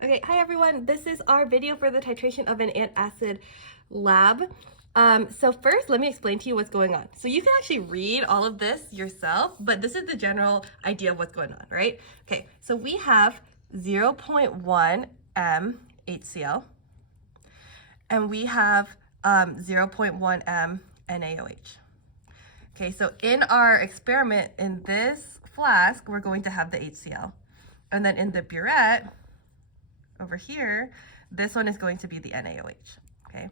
Okay, hi everyone. This is our video for the titration of an antacid lab. So first, let me explain to you what's going on. So you can actually read all of this yourself, but this is the general idea of what's going on, right? Okay, so we have 0.1 m HCl, and we have 0.1 m NaOH. Okay, so in our experiment, in this flask, we're going to have the HCl. And then in the burette, over here, this one is going to be the NaOH, okay?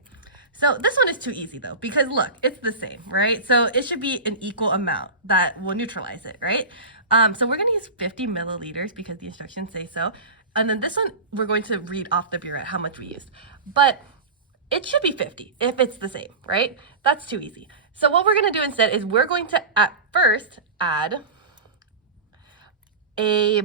So this one is too easy though, because look, it's the same, right? So it should be an equal amount that will neutralize it, right? So we're gonna use 50 milliliters because the instructions say so. And then this one, we're going to read off the burette how much we used. But it should be 50 if it's the same, right? That's too easy. So what we're gonna do instead is we're going to at first add a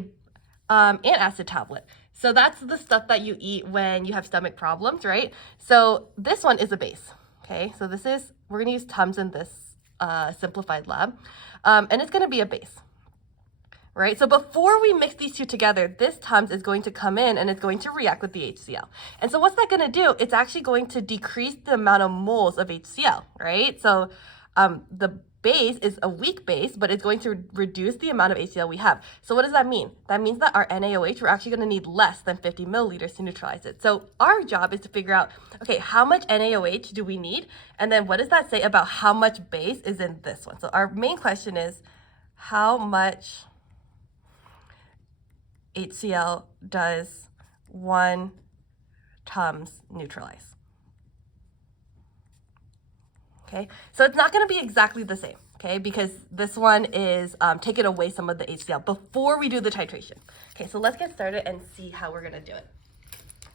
antacid tablet. So that's the stuff that you eat when you have stomach problems, right? So this one is a base, okay? So this is, we're gonna use Tums in this simplified lab, and it's gonna be a base, right? So before we mix these two together, this Tums is going to come in and it's going to react with the HCl. And so what's that gonna do? It's actually going to decrease the amount of moles of HCl, right? So the base is a weak base, but it's going to reduce the amount of HCl we have. So what does that mean? That means that our NaOH, we're actually going to need less than 50 milliliters to neutralize it. So our job is to figure out, okay, how much NaOH do we need? And then what does that say about how much base is in this one? So our main question is, how much HCl does 1 Tums neutralize? Okay, so it's not going to be exactly the same, okay, because this one is taking away some of the HCl before we do the titration. Okay, so let's get started and see how we're going to do it.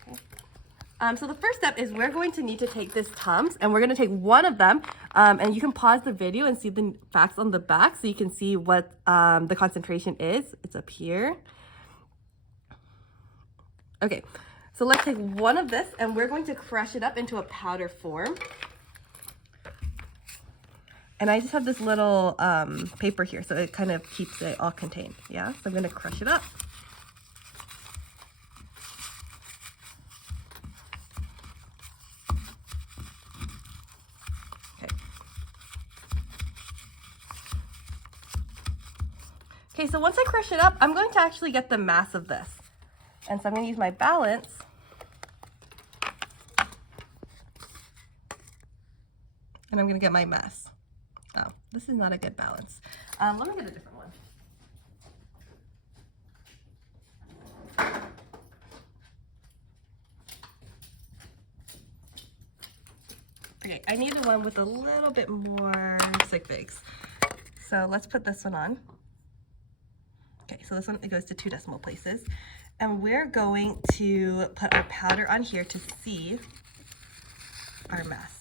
Okay. So the first step is we're going to need to take this Tums, and we're going to take one of them, and you can pause the video and see the facts on the back so you can see what the concentration is. It's up here. Okay, so let's take one of this, and we're going to crush it up into a powder form. And I just have this little paper here, so it kind of keeps it all contained, yeah? So I'm gonna crush it up. Okay. Okay, so once I crush it up, I'm going to actually get the mass of this. And so I'm gonna use my balance. And I'm gonna get my mass. Oh, this is not a good balance. Let me get a different one. Okay, I need the one with a little bit more sig figs. So let's put this one on. Okay, so this one, it goes to 2 decimal places. And we're going to put our powder on here to see our mass.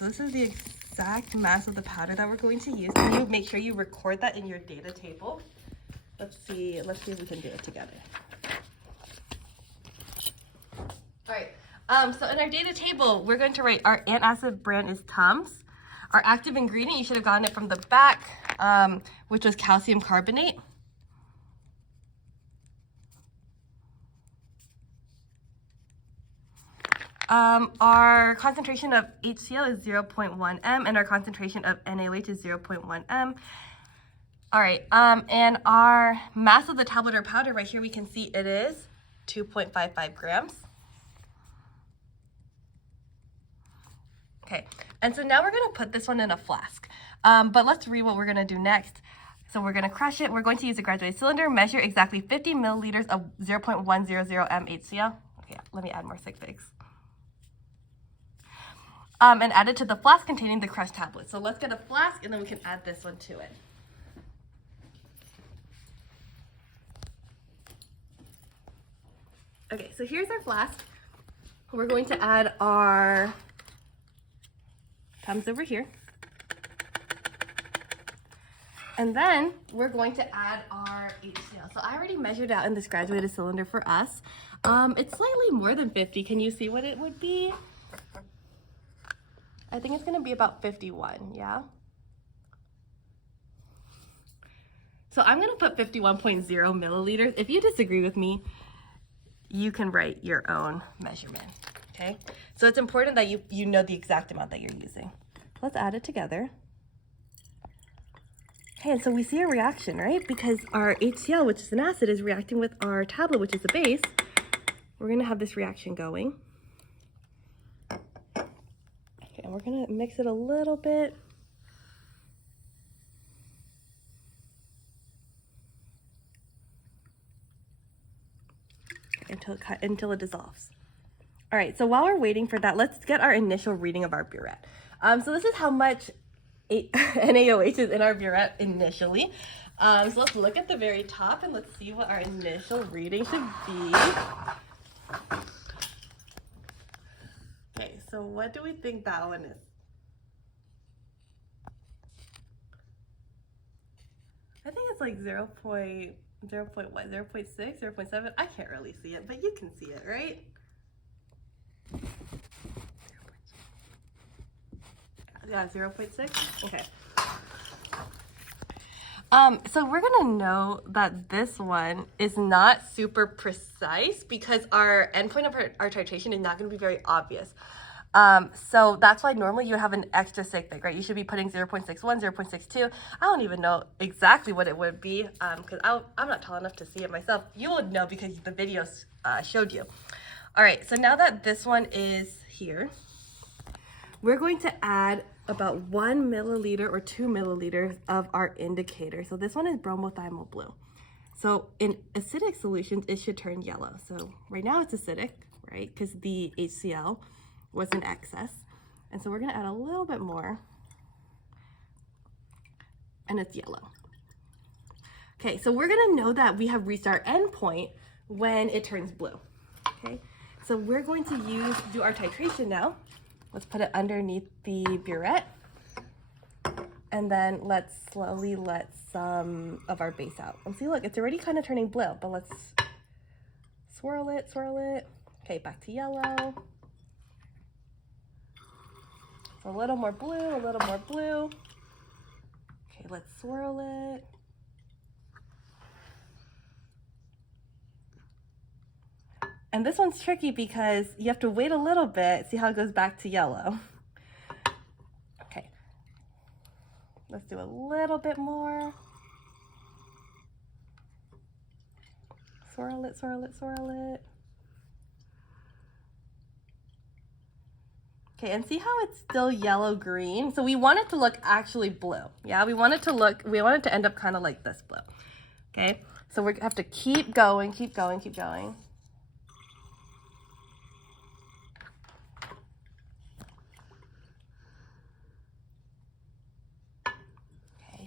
So this is the exact mass of the powder that we're going to use. And you make sure you record that in your data table. Let's see if we can do it together. All right, so in our data table, we're going to write our antacid brand is Tums. Our active ingredient, you should have gotten it from the back, which was calcium carbonate. Our concentration of HCl is 0.1 m, and our concentration of NaOH is 0.1 m. All right, and our mass of the tablet or powder right here, we can see it is 2.55 grams. Okay, and so now we're gonna put this one in a flask, but let's read what we're gonna do next. So we're gonna crush it. We're going to use a graduated cylinder, measure exactly 50 milliliters of 0.100 m HCl. Okay, let me add more sig figs. And add it to the flask containing the crushed tablet. So let's get a flask and then we can add this one to it. Okay, so here's our flask. We're going to add our Tums over here. And then we're going to add our HCl. So I already measured out in this graduated cylinder for us. It's slightly more than 50. Can you see what it would be? I think it's gonna be about 51, yeah? So I'm gonna put 51.0 milliliters. If you disagree with me, you can write your own measurement, okay? So it's important that you know the exact amount that you're using. Let's add it together. Okay, and so we see a reaction, right? Because our HCl, which is an acid, is reacting with our tablet, which is a base. We're gonna have this reaction going. Okay, and we're gonna mix it a little bit. Until it dissolves. All right, so while we're waiting for that, let's get our initial reading of our burette. So this is how much NaOH is in our burette initially. So let's look at the very top and let's see what our initial reading should be. Okay, so what do we think that one is? I think it's like 0.6, 0.7? I can't really see it, but you can see it, right? Yeah, 0.6? Okay. So we're gonna know that this one is not super precise because our endpoint of our titration is not gonna be very obvious. So that's why normally you have an extra sig fig, right? You should be putting 0.61, 0.62. I don't even know exactly what it would be because I'm not tall enough to see it myself. You would know because the videos showed you. All right, so now that this one is here, we're going to add about 1 milliliter or 2 milliliters of our indicator. So this one is bromothymol blue. So in acidic solutions, it should turn yellow. So right now it's acidic, right? Because the HCl was in excess. And so we're gonna add a little bit more and it's yellow. Okay, so we're gonna know that we have reached our endpoint when it turns blue, okay? So we're going to do our titration now. Let's put it underneath the burette. And then let's slowly let some of our base out. And see, look, it's already kind of turning blue, but let's swirl it, swirl it. Okay, back to yellow. So a little more blue, a little more blue. Okay, let's swirl it. And this one's tricky because you have to wait a little bit, see how it goes back to yellow. Okay, let's do a little bit more. Swirl it, swirl it, swirl it. Okay, and see how it's still yellow-green? So we want it to look actually blue. Yeah, we want it to end up kind of like this blue. Okay, so we have to keep going, keep going, keep going.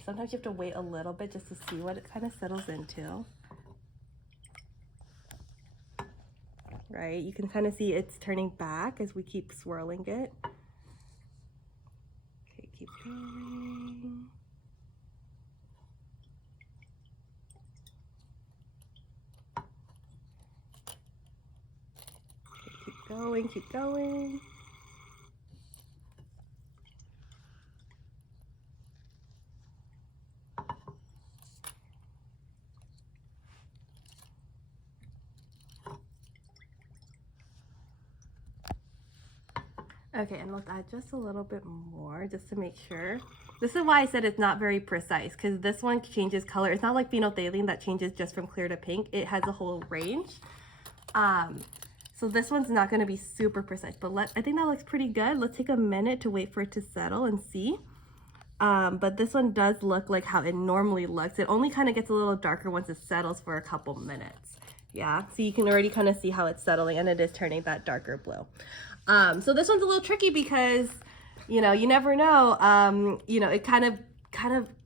Sometimes you have to wait a little bit just to see what it kind of settles into. Right, you can kind of see it's turning back as we keep swirling it. Okay, keep going. Okay, keep going, keep going. Okay, and let's add just a little bit more just to make sure. This is why I said it's not very precise because this one changes color. It's not like phenolphthalein that changes just from clear to pink. It has a whole range. So this one's not going to be super precise, but I think that looks pretty good. Let's take a minute to wait for it to settle and see. But this one does look like how it normally looks. It only kind of gets a little darker once it settles for a couple minutes. Yeah, so you can already kind of see how it's settling and it is turning that darker blue. So this one's a little tricky because, you know, you never know, you know, it kind of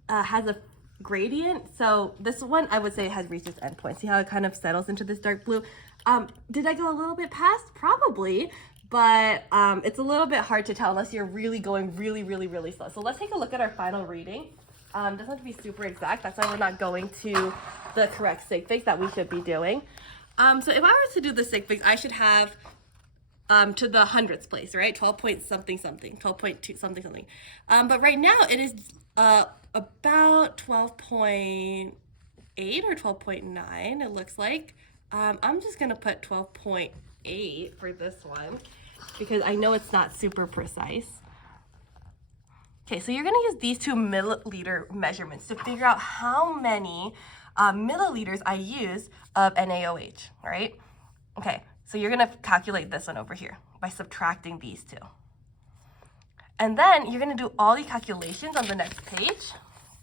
has a gradient. So this one, I would say has reached its endpoint. See how it kind of settles into this dark blue? Did I go a little bit past? Probably, but it's a little bit hard to tell unless you're really going really slow. So let's take a look at our final reading. Doesn't have to be super exact. That's why we're not going to the correct sig figs that we should be doing. So if I were to do the sig figs, I should have to the hundredths place, right? 12 point something something, 12.2 something something. But right now it is about 12.2 or 12.9, it looks like. I'm just gonna put 12.8 for this one because I know it's not super precise. Okay, so you're gonna use these 2 milliliter measurements to figure out how many milliliters I use of NaOH, all right? Okay, so you're gonna calculate this one over here by subtracting these 2. And then you're gonna do all the calculations on the next page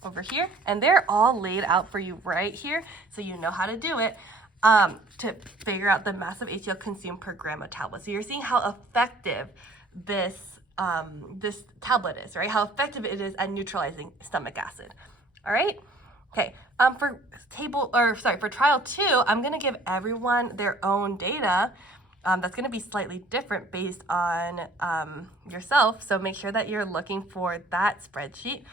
over here, and they're all laid out for you right here, so you know how to do it to figure out the mass of HCl consumed per gram of tablet. So you're seeing how effective this this tablet is, right? How effective it is at neutralizing stomach acid. All right. Okay. For trial 2, I'm gonna give everyone their own data. That's going to be slightly different based on yourself. So make sure that you're looking for that spreadsheet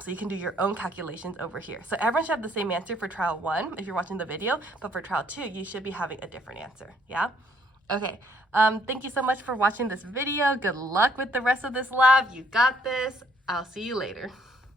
so you can do your own calculations over here. So everyone should have the same answer for trial 1 if you're watching the video, but for trial 2, you should be having a different answer. Yeah? Okay. Thank you so much for watching this video. Good luck with the rest of this lab. You got this. I'll see you later.